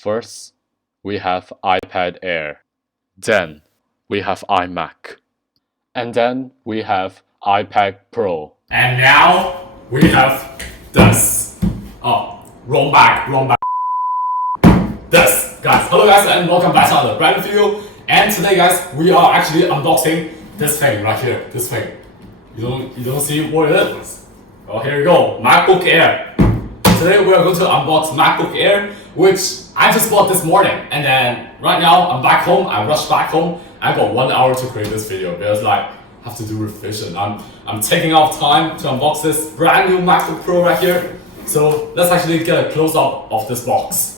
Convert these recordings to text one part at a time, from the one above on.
First, we have iPad Air. Then, we have iMac. And then, we have iPad Pro. And now, we have this. Oh, wrong back. This, guys. Hello guys and welcome back to another brand new video. And today guys, we are actually unboxing this thing right here. This thing. You don't see what it is? Oh, here you go. MacBook Air. Today we are going to unbox MacBook Air, which I just bought this morning. And then right now I'm back home. I rushed back home. I got 1 hour to create this video because I have to do revision. I'm taking off time to unbox this brand new MacBook Pro right here. So let's actually get a close up of this box.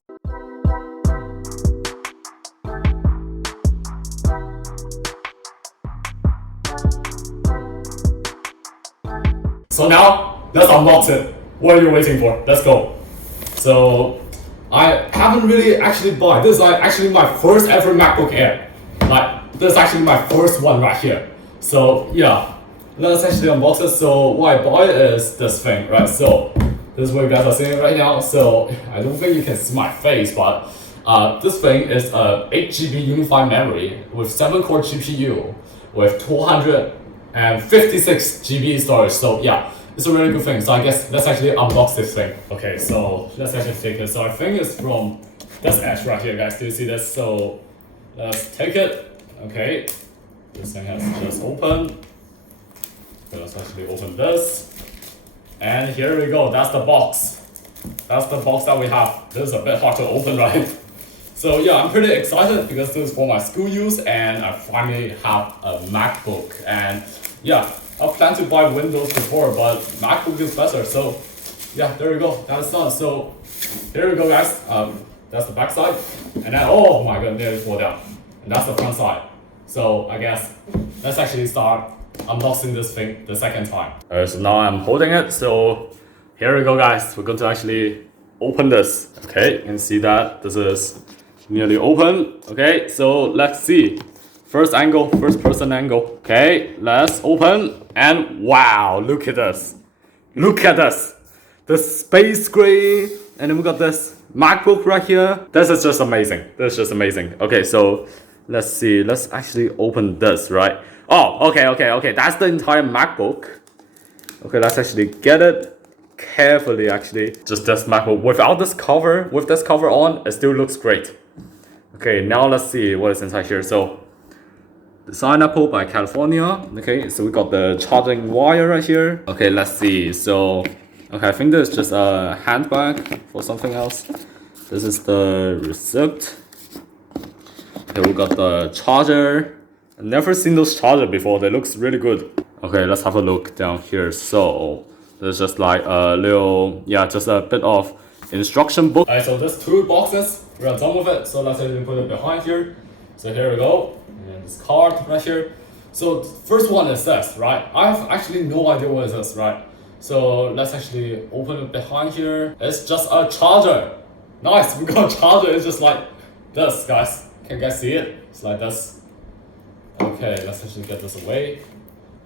So now, let's unbox it. What are you waiting for? Let's go. So, I haven't really actually bought. This is actually my first ever MacBook Air. This is actually my first one right here. So, yeah. Let's actually unbox it. So, what I bought is this thing, right? So, this is what you guys are seeing right now. So, I don't think you can see my face, but this thing is a 8 GB unified memory with 7-core GPU with 256 GB storage. So yeah, it's a really good thing. So I guess let's actually unbox this thing. Okay, so let's actually take it. So I think it's from this edge right here, guys. Do you see this? So let's take it. Okay, this thing has just opened. So let's actually open this. And here we go. That's the box. That's the box that we have. This is a bit hard to open, right? So yeah, I'm pretty excited because this is for my school use and I finally have a MacBook. And yeah, I planned to buy Windows before, but MacBook is better. So yeah, there we go. That's done. So here we go, guys. That's the back side. And then, oh my god, nearly fall down. And that's the front side. So I guess let's actually start unboxing this thing the second time. Alright, so now I'm holding it. So here we go, guys. We're going to actually open this. Okay, you can see that this is nearly open. Okay, so let's see. First angle, first person angle. Okay, let's open. And wow, look at this. Look at this. The space gray. And then we got this MacBook right here. This is just amazing. This is just amazing. Okay, so let's see. Let's actually open this, right? Oh, okay. That's the entire MacBook. Okay, let's actually get it carefully, actually. Just this MacBook. Without this cover, with this cover on, it still looks great. Okay, now let's see what is inside here. So, Design Apple by California. Okay, so we got the charging wire right here. Okay, let's see. So, okay, I think this is just a handbag for something else. This is the receipt. Okay, we got the charger. I've never seen those chargers before. They looks really good. Okay, let's have a look down here. So, there's just like a little, yeah, just a bit of instruction book. Alright, so there's 2 boxes. We're done with it, so let's actually put it behind here. So here we go, and this card right here. So first one is this, right? I have actually no idea what it is, right? So let's actually open it behind here. It's just a charger. Nice, we got a charger. It's just like this, guys. Can you guys see it? It's like this. Okay, let's actually get this away.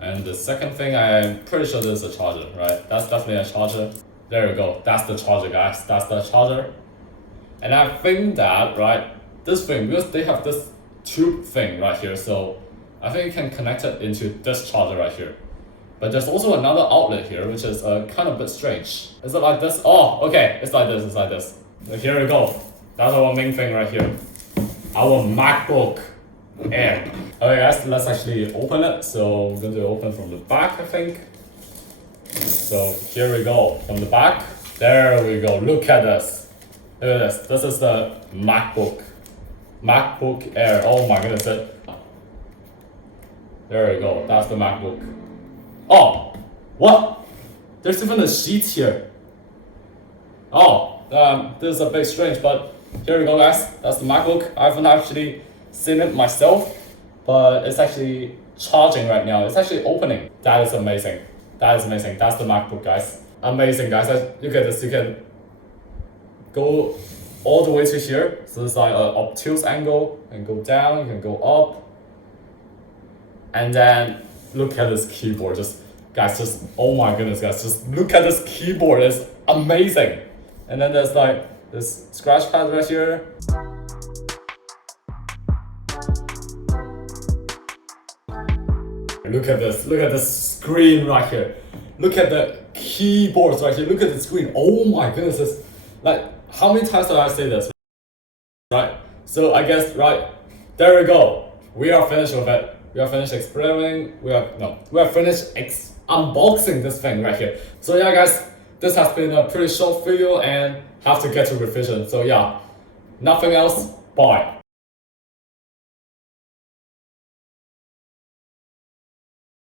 And the second thing, I'm pretty sure this is a charger, right? That's definitely a charger. There we go. That's the charger, guys. That's the charger. And I think that, right, this thing, because they have this tube thing right here, so I think you can connect it into this charger right here. But there's also another outlet here, which is kind of a bit strange. Is it like this? Oh, okay. It's like this. It's like this. So here we go. That's our main thing right here. Our MacBook Air. Okay, guys, let's actually open it. So we're going to open from the back, I think. So here we go. From the back. There we go. Look at this. Look at this. This is the MacBook Air. Oh my goodness. There we go. That's the MacBook. Oh, what? There's even a sheet here. Oh, this is a bit strange, but here we go, guys. That's the MacBook. I haven't actually seen it myself, but it's actually charging right now. It's actually opening. That is amazing. That is amazing. That's the MacBook, guys. Amazing, guys. Look at this. You can go all the way to here. So it's like an obtuse angle. You can go down, you can go up. And then look at this keyboard. Oh my goodness, guys. Just look at this keyboard. It's amazing. And then there's this scratch pad right here. Look at this screen right here. Look at the keyboards right here. Look at the screen. Oh my goodness, it's like how many times did I say this? Right? So I guess right there we go. We are finished with it. We are finished experimenting. We are finished unboxing this thing right here. So yeah guys, this has been a pretty short video and have to get to revision. So yeah, nothing else. Bye.